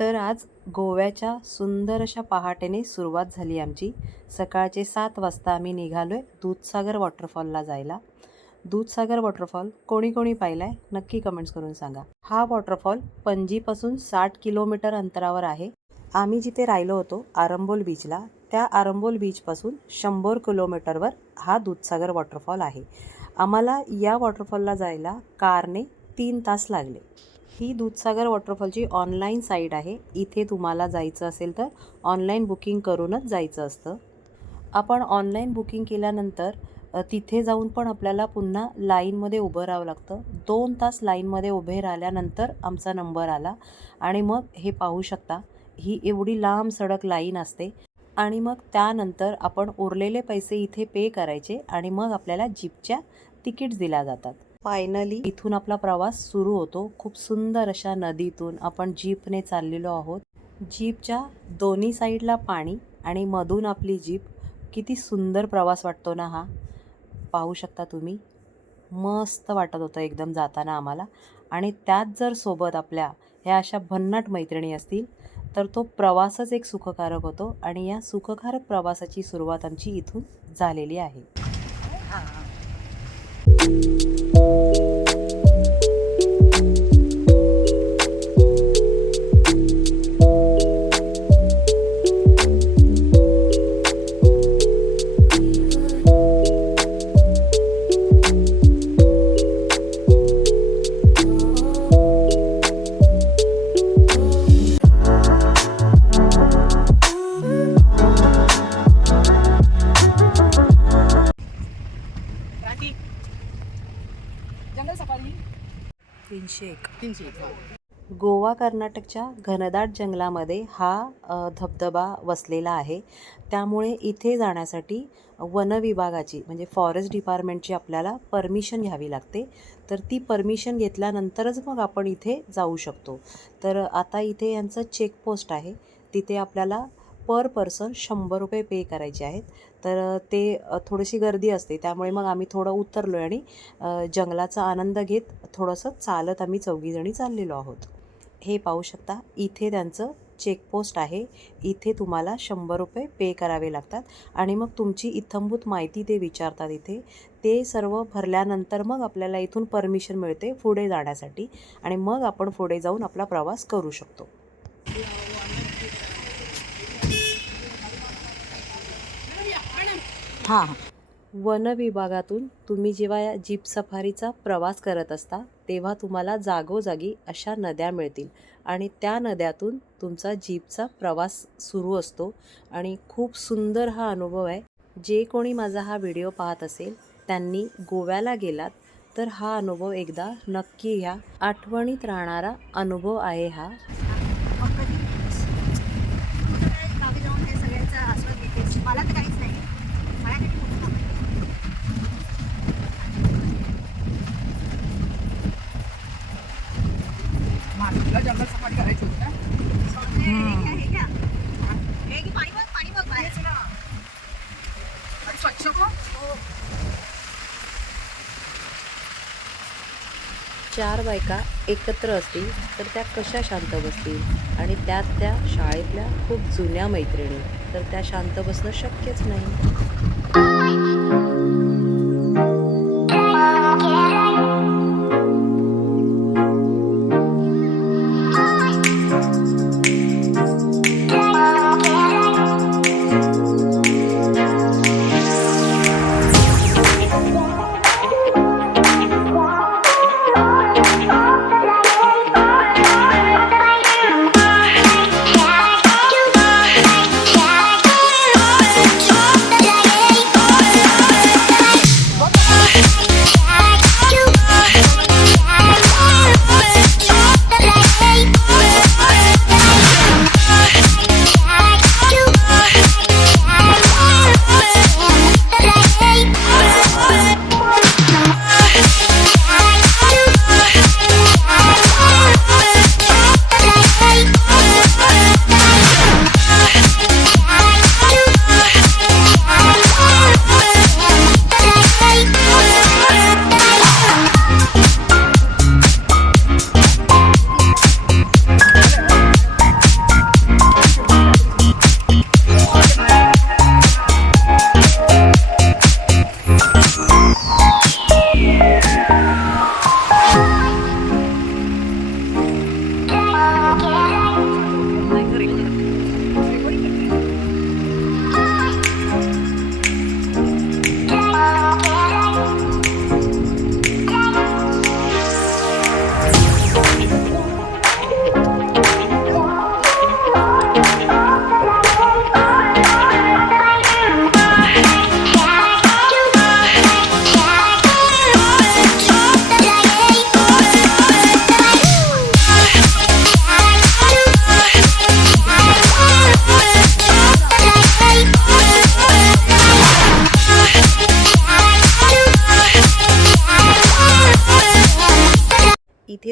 तर आज गोव्याच्या सुंदर अशा पहाटेने सुरुवात झाली आमची. सकाळचे सात वाजता आम्ही निघालो आहे दूधसागर वॉटरफॉलला जायला. दूधसागर वॉटरफॉल कोणी कोणी पाहिला आहे नक्की कमेंट्स करून सांगा. हा वॉटरफॉल पणजीपासून साठ किलोमीटर अंतरावर आहे. आम्ही जिथे राहिलो होतो आरंबोल बीचला त्या आरंबोल बीचपासून शंभर किलोमीटरवर हा दूधसागर वॉटरफॉल आहे. आम्हाला या वॉटरफॉलला जायला कारने तीन तास लागले. ही दूधसागर वॉटरफॉलची ऑनलाईन साईट आहे. इथे तुम्हाला जायचं असेल तर ऑनलाईन बुकिंग करूनच जायचं असतं. आपण ऑनलाईन बुकिंग केल्यानंतर तिथे जाऊन पण आपल्याला पुन्हा लाईनमध्ये उभं राहावं लागतं. दोन तास लाईनमध्ये उभे राहिल्यानंतर आमचा नंबर आला आणि मग हे पाहू शकता ही एवढी लांब सडक लाईन असते आणि मग त्यानंतर आपण उरलेले पैसे इथे पे करायचे आणि मग आपल्याला जीपच्या तिकीट्स दिल्या जातात. फायनली इथून आपला प्रवास सुरू होतो. खूप सुंदर अशा नदीतून आपण जीपने चाललेलो आहोत. जीपच्या दोन्ही साईडला पाणी आणि मधून आपली जीप. किती सुंदर प्रवास वाटतो ना हा? पाहू शकता तुम्ही. मस्त वाटत होतं एकदम जाताना आम्हाला. आणि त्यात जर सोबत आपल्या ह्या अशा भन्नाट मैत्रिणी असतील तर तो प्रवासच एक सुखकारक होतो. आणि या सुखकारक प्रवासाची सुरुवात आमची इथून झालेली आहे. क्रांती तीनशे एक. तीनशे गोवा कर्नाटकच्या घनदाट जंगलामध्ये हा धबधबा वसलेला आहे. त्यामुळे इथे जाण्यासाठी वन विभागाची म्हणजे फॉरेस्ट डिपार्टमेंटची आपल्याला परमिशन घ्यावी लागते. तर ती परमिशन घेतल्यानंतरच मग आपण इथे जाऊ शकतो. तर आता इथे यांचं चेकपोस्ट आहे. तिथे आपल्याला पर पर्सन शंभर रुपये पे करायचे आहेत. तर ते थोडीशी गर्दी असते. त्यामुळे मग आम्ही थोडं उतरलो आहे आणि जंगलाचा आनंद घेत थोडंसं चालत आम्ही चौघीजणी चाललेलो आहोत. हे पाहू शकता इथे त्यांचं चेकपोस्ट आहे. इथे तुम्हाला शंभर रुपये पे करावे लागतात आणि मग तुमची इथंभूत माहिती ते विचारतात इथे. ते सर्व भरल्यानंतर मग आपल्याला इथून परमिशन मिळते पुढे जाण्यासाठी आणि मग आपण पुढे जाऊन आपला प्रवास करू शकतो. हां वन विभागातून तुम्ही जेव्हा या जीप सफारीचा प्रवास करत असता तेव्हा तुम्हाला जागोजागी अशा नद्या मिळतील. आणि त्या नद्यातून तुमचा जीपचा प्रवास सुरू असतो. आणि खूप सुंदर हा अनुभव आहे. जे कोणी माझा हा व्हिडिओ पाहत असेल त्यांनी गोव्याला गेलात तर हा अनुभव एकदा नक्की घ्या. आठवणीत राहणारा अनुभव आहे हा. मला तर काहीच नाही माझ्यासाठी मोठं काम आहे. तुला जंगल सफारी करायची होती स्वच्छ चार बायका एकत्र असतील तर त्या कशा शांत बसतील? आणि त्यात त्या शाळेतल्या खूप जुन्या मैत्रिणी तर त्या शांत बसणं शक्यच नाही.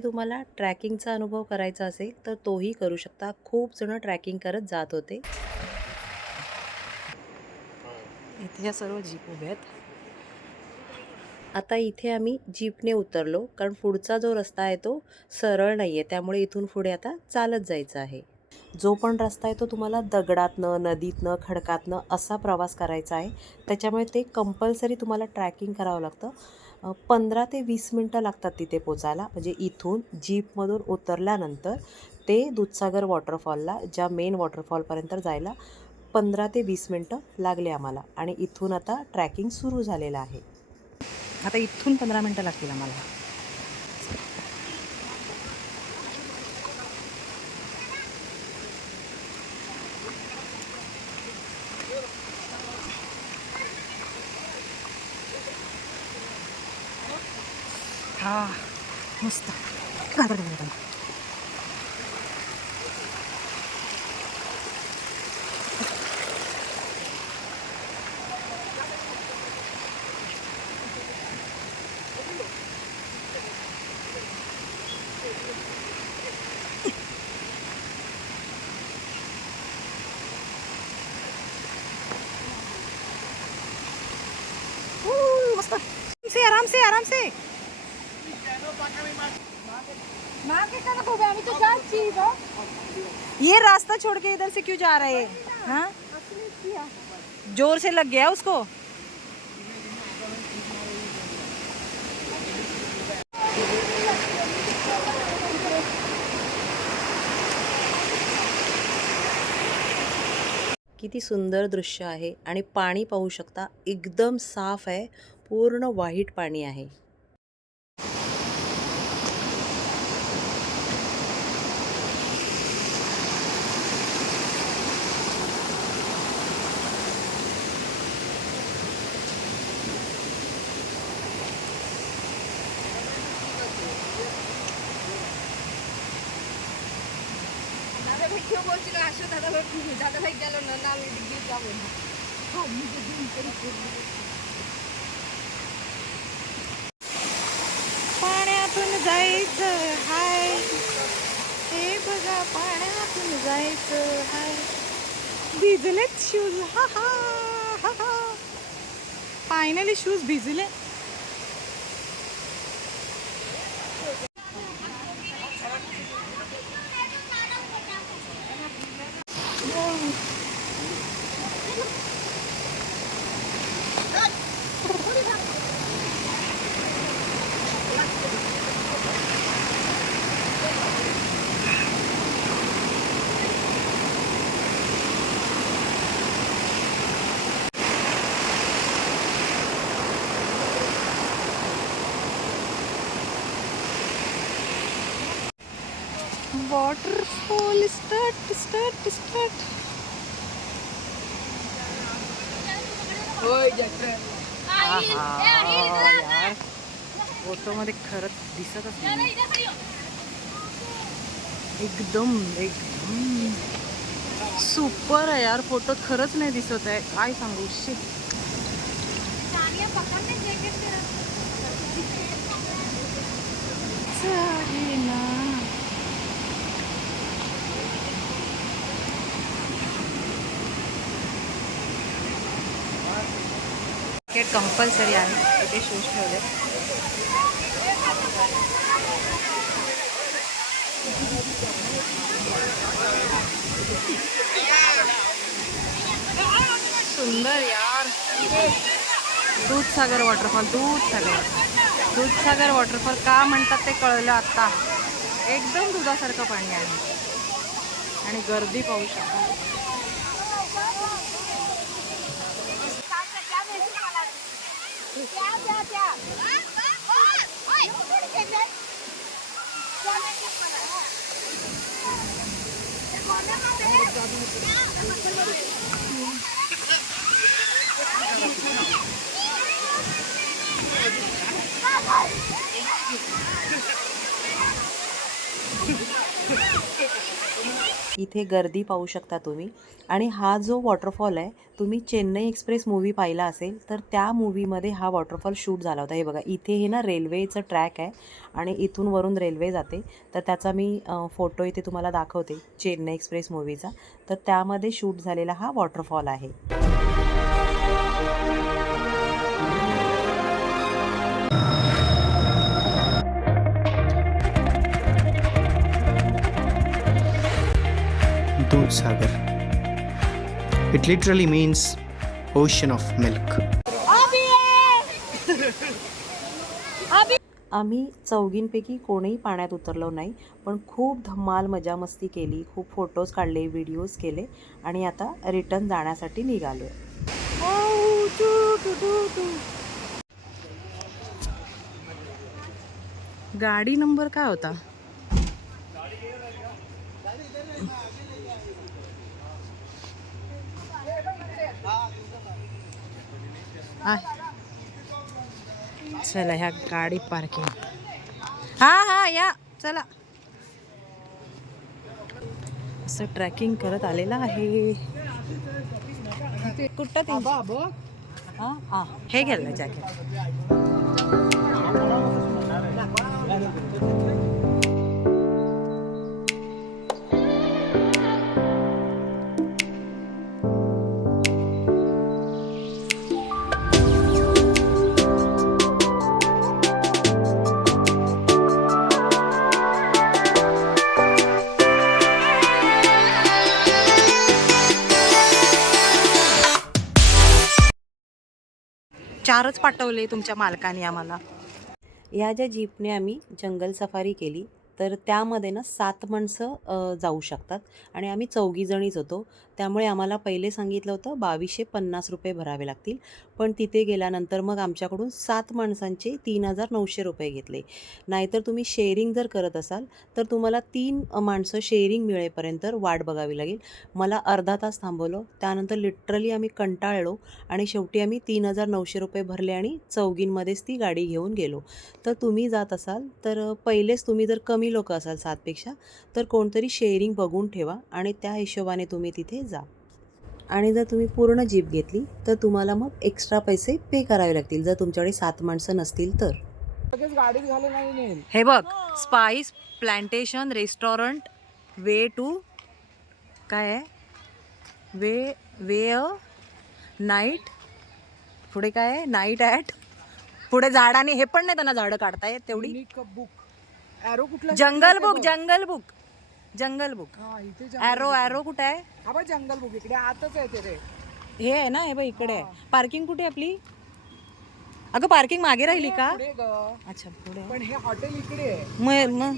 तुम्हाला ट्रॅकिंगचा अनुभव करायचा असेल तर तोही करू शकता. खूप जण ट्रॅकिंग करत जात होते. इथे ह्या सर्व जीप उभ्या आहेत. आता इथे आम्ही जीपने उतरलो कारण पुढचा जो रस्ता आहे तो सरळ नाही आहे त्यामुळे इथून पुढे आता चालत जायचं आहे. जो पण रस्ता आहे तो तुम्हाला दगडातनं नदीतनं खडकातनं असा प्रवास करायचा आहे. त्याच्यामुळे ते कंपल्सरी तुम्हाला ट्रॅकिंग करावं लागतं. पंधरा ते वीस मिनटं लागतात तिथे पोचायला. म्हणजे इथून जीपमधून उतरल्यानंतर ते दूधसागर वॉटरफॉलला ज्या मेन वॉटरफॉलपर्यंत जायला पंधरा ते वीस मिनटं लागले आम्हाला. आणि इथून आता ट्रॅकिंग सुरू झालेलं आहे. आता इथून पंधरा मिनटं लागतील आम्हाला हा मस्त काय करते मी आता? ऊ, मस्त से आराम से आराम से ये रास्ता छोड़ के इधर से क्यों जा रहे हैं? हाँ? जोर से लग गया उसको? किती सुंदर दृश्य आहे आणि पाणी पाहू शकता एकदम साफ आहे पूर्ण व्हाईट पाणी आहे. पाण्यातून जायचं हाय. हे बघा पाण्यातून जायचं हाय. भिजलेत शूज हा हा हा हा. फायनली शूज भिजले वॉटरफॉल स्टार्ट स्टार्ट स्टार्ट फोटोमध्ये खरंच दिसत असत एकदम एकदम. सुपर आहे यार फोटो खरंच नाही दिसत आहे. काय सांगू शिक कंपल्सरी आहे इथे शूज ठेवले सुंदर यार. दूधसागर वॉटरफॉल दूधसागर दूधसागर वॉटरफॉल का म्हणतात ते कळलं आत्ता एकदम दुधासारखं पाणी आहे. आणि गर्दी पाहू शकता. Oh, my God. इथे गर्दी पाहू शकता तुम्ही. आणि हा जो वॉटरफॉल आहे तुम्ही चेन्नई एक्सप्रेस मूवी पाहिला असेल तर त्या मूवीमध्ये हा वॉटरफॉल शूट झाला होता. हे बघा इथे हे ना रेल्वेचं ट्रॅक आहे आणि इथून वरून रेल्वे जाते. तर त्याचा मी फोटो इथे तुम्हाला दाखवते चेन्नई एक्सप्रेस मूवीचा तर त्यामध्ये शूट झालेला हा वॉटरफॉल आहे. Sagar. It literally means ocean of milk. आम्ही चौघींपैकी कोणीही पाण्यात उतरलो नाही पण खूप धमाल मजा मस्ती केली खूप फोटोज काढले व्हिडिओज केले आणि आता रिटर्न जाण्यासाठी निघालो गाडी नंबर काय होता. चला ह्या गाडी पार्किंग हा हा या. चला. असं ट्रॅकिंग करत आलेला आहे. कुठं ते? हां हां. हे गेलं जॅकेट चारच पाठवले तुमच्या मालकाने आम्हाला. या ज्या जीपने आम्ही जंगल सफारी केली तर त्यामध्ये ना सात माणसं जाऊ शकतात. आणि आम्ही चौघीजणीच होतो. त्यामुळे आम्हाला पहिले सांगितलं होतं बावीसशे पन्नास रुपये भरावे लागतील. पण तिथे गेल्यानंतर मग आमच्याकडून सात माणसांचे तीन हजार नऊशे रुपये घेतले. नाहीतर तुम्ही शेअरिंग जर करत असाल तर तुम्हाला तीन माणसं शेअरिंग मिळेपर्यंत वाट बघावी लागेल. मला अर्धा तास थांबवलं. त्यानंतर लिटरली आम्ही कंटाळलो आणि शेवटी आम्ही तीन हजार नऊशे रुपये भरले आणि चौघींमध्येच ती गाडी घेऊन गेलो. तर तुम्ही जात असाल तर पहिलेच तुम्ही जर कमी लोक असाल सातपेक्षा तर कोणतरी शेअरिंग बघून ठेवा आणि त्या हिशोबाने तुम्ही तिथे जा. आणि जर तुम्ही पूर्ण जीप घेतली तर तुम्हाला मग एक्स्ट्रा पैसे पे करावे लागतील जर तुमच्याकडे सात माणसं नसतील तर. हे बघ spice plantation restaurant way to काय आहे? वे वे अ नाईट पुढे काय आहे? नाईट ॲट पुढे झाडाने हे पण नाही त्यांना झाडं काढता येत तेवढी. ॲरो कुठला jungle book jungle book. Jungle book. हा इथे ॲरो ॲरो कुठे आहे? हा बघ जंगल बुक. इकडे आतच आहे ते रे. हे आहे ना हे बघ इकडे आहे. पार्किंग कुठे आहे आपली? अगं पार्किंग मागे राहिली का? पुढे ग. अच्छा पुढे आहे. पण हे हॉटेल इकडे आहे. मग मग.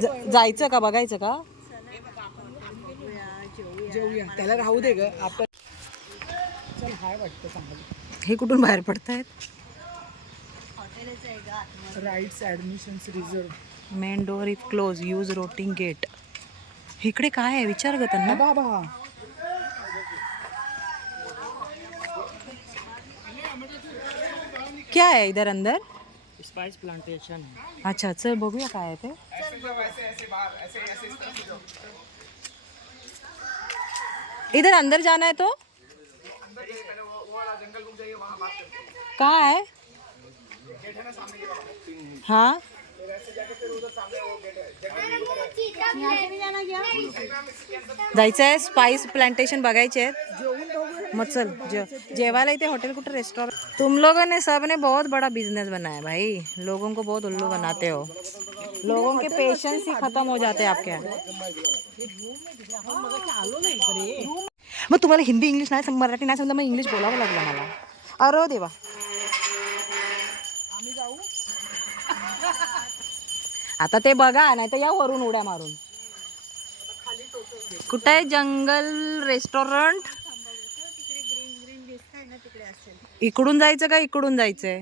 ज- जायचं का बघायचं का? जेवूया त्याला राहू दे ग आपण चल हाय वाटतं चांगलं हे कुठून बाहेर पडतायत? Rights admissions reserve main door is close use rotating gate. इकडे काय आहे? विचार ग त्यांना. बाबा. क्या है इधर अंदर? स्पाइस प्लांटेशन अच्छा चल बघूया काय आहे ते. इधर अंदर जाना है तो. कहाँ है हाँ? जायचं आहे स्पाइस प्लांटेशन बघायचे आहेत. मग चल जे जेवायला इथे हॉटेल कुठे रेस्टोरेंट तुम लोगों ने सब ने बहुत बड़ा बिजनेस बनाया भाई. लोगों को बहुत उल्लू बनाते हो. लोगों के पेशेंस ही खत्म हो जाते हैं आपके यहाँ. मग तुम्हाला हिंदी इंग्लिश नाही मराठी नाही समजा मग इंग्लिश बोलावं लागलं मला. अरे देवा. आता ते बघा नाही तर या वरून उड्या मारून. कुठे आहे? Jungle restaurant? इकडून जायचं का इकडून जायचंय?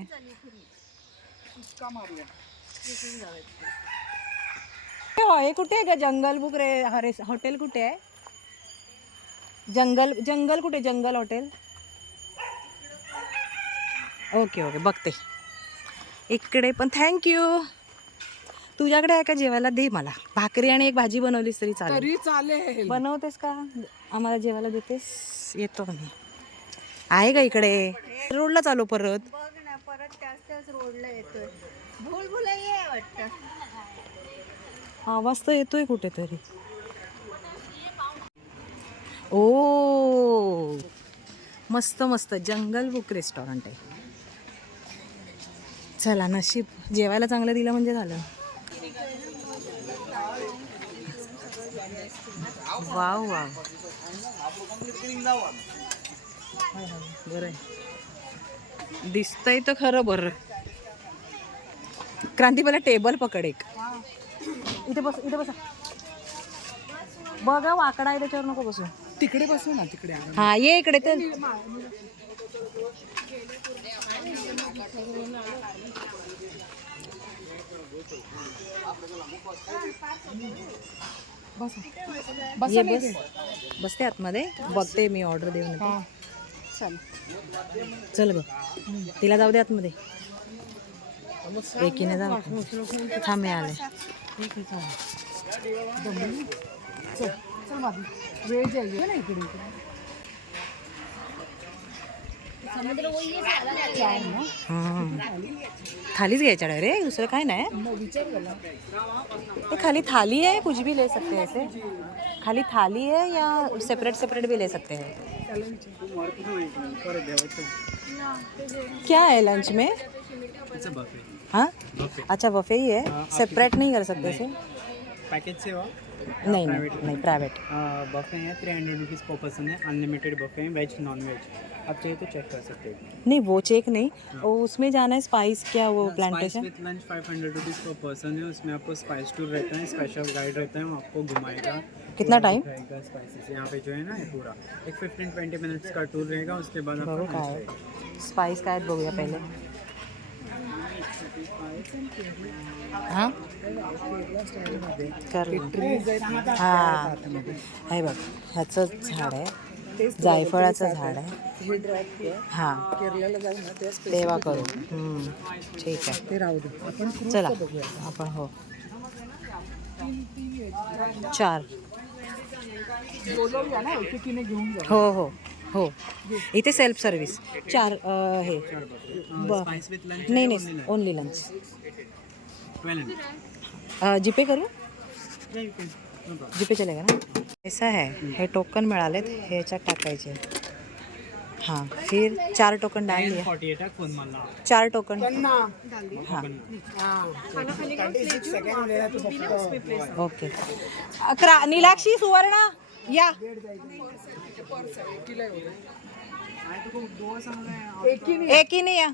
हे कुठे आहे का जंगल बुक रे? हरे हॉटेल कुठे आहे? जंगल जंगल कुठे? जंगल हॉटेल? ओके ओके बघते. इकडे पण थँक्यू. तुझ्याकडे आहे का जेवायला? दे मला. भाकरी आणि एक भाजी बनवलीस तरी चालेल. तरी चालेल. बनवतेस का? आम्हाला जेवायला देतेस? येतो मी आहे का इकडे? रोडला चालू परत. बघ ना परत त्याच त्याच रोडला येतोय. भूल भुलई आहे वाटतं. आवाज तर येतोय कुठेतरी. ओ मस्त मस्त. जंगल बुक रेस्टॉरंट आहे. चला नशीब. जेवायला चांगलं दिलं म्हणजे झालं. Wow wow. बरं आहे दिसतंय तर खरं बरं. क्रांती मला टेबल पकड एक. इथे बस इथे बसा. बघा वाकडा आहे त्याच्यावर नको बसू. तिकडे बसू ना तिकडे. हा ये इकडे तर ये बस. बसते आतमध्ये. बघते मी ऑर्डर देऊन. चल. चल ग. तिला जाऊ दे आतमध्ये. एकीने जाऊ. थांब आले चल. चल माझी वेळ जाईल. ना इकडे. थालीच घ्यायच्या रे दुसरं काय नाही विचार केला ये खाली थाली है कुछ भी ले सकते हैं ऐसे। खाली थाली है या सेपरेट सेपरेट भी ले सकते हैं? क्या है लंच में? हाँ? अच्छा बफे ही है। सेपरेट नहीं कर सकते इसे पैकेज सेवा? नहीं नहीं नहीं प्राइवेट बफे हैं three hundred rupees per person है अनलिमिटेड बफे हैं वेज नॉन वेज आप चाहिए तो चेक कर सकते हो। नहीं वो चेक नहीं। वो उसमें जाना है स्पाइस क्या वो plantation lunch five hundred rupees per person है उसमें आपको स्पाइस टूर रहता है स्पेशल गाइड रहता है वो आपको घुमाएगा। कितना टाइम? स्पाइसेस यहाँ पे जो है ना ये पूरा। एक फिफ्टीन ट्वेंटी मिनट्स का टूर रहेगा उसके बाद आपका स्पाइस काय आहेत बघूया पहिले। हां? कर हां. हे बघ ह्याचं झाड आहे. जायफळाचं झाड आहे. हे. तेव्हा करू. हम्म, ठीक आहे. ते राहू दे. चला. आपण हो. चार. हो हो. हो. इथे सेल्फ सर्व्हिस चार हे. ब. नाही नाही. ओनली लंच जीपे करू? जीपे चलेगा ना? ऐसा है. हे टोकन मिळालेत. हे याच्यात टाकायचे. हां. फिर चार टोकन डाल दिया. चार टोकन हां. ओके अकरा. नीलाक्षी सुवर्णा या. एक नाही या.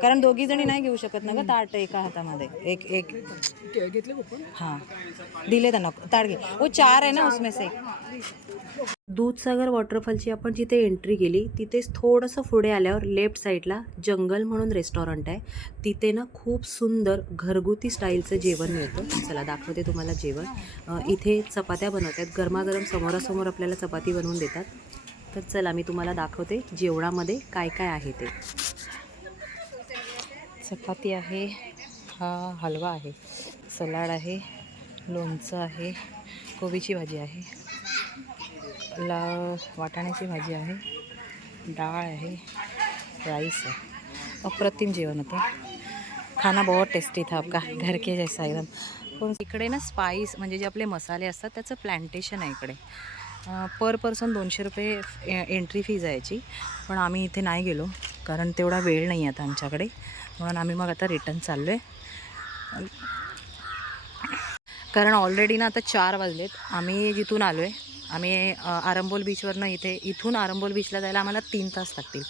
कारण दोघी जणी नाही घेऊ शकत ना ग ताट एका हातामध्ये. एक एक घेतले कुपन दिले त्यांना ताट घे. ओ चार आहे ना उसमे से. दूधसागर वॉटरफॉलची आपण जिथे एंट्री केली तिथेच थोडंसं पुढे आल्यावर लेफ्ट साईडला जंगल म्हणून रेस्टॉरंट आहे. तिथे ना खूप सुंदर घरगुती स्टाईलचं जेवण मिळतं. चला दाखवते तुम्हाला जेवण. इथे चपात्या बनवतात. आहेत गरमागरम समोरासमोर आपल्याला चपाती बनवून देतात. तर चला मी तुम्हाला दाखवते जेवणामध्ये काय काय आहे ते. चपाती आहे हा हलवा आहे सलाड आहे लोणचं आहे कोबीची भाजी आहे ला वाटाण्याची भाजी आहे डाळ आहे राईस आहे अप्रतिम जेवण होतं. खाना बहुत टेस्टी था आपका घर के जैसा एकदम. पण इकडे ना स्पाईस म्हणजे जे आपले मसाले असतात त्याचं प्लांटेशन आहे इकडे. पर पर्सन दोनशे रुपये एंट्री फीज यायची पण आम्ही इथे नाही गेलो कारण तेवढा वेळ नाही आता आमच्याकडे. म्हणून आम्ही मग आता रिटर्न चाललो आहे कारण ऑलरेडी ना आता चार वाजलेत. आम्ही जिथून आलो आहे आम्ही आरंबोल बीचवरनं इथे इथून आरंबोल बीचला जायला आम्हाला तीन तास लागतील.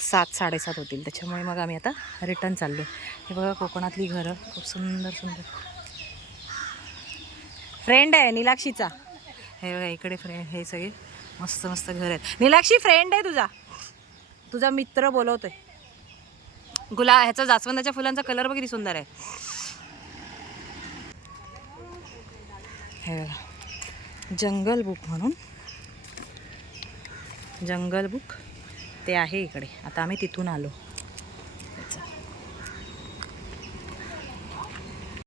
सात साडेसात होतील. त्याच्यामुळे मग आम्ही आता रिटर्न चाललो हे बघा कोकणातली घरं खूप सुंदर सुंदर. फ्रेंड आहे निलाक्षीचा. हे बघा इकडे फ्रेंड हे सगळे मस्त मस्त घर आहेत. निलाक्षी फ्रेंड आहे तुझा. तुझा मित्र बोलवतोय. गुला ह्याचा जास्वंदाच्या फुलांचा कलर बघ किती सुंदर आहे. हे जंगल बुक म्हणून. Jungle book. ते आहे इकडे. आता आम्ही तिथून आलो.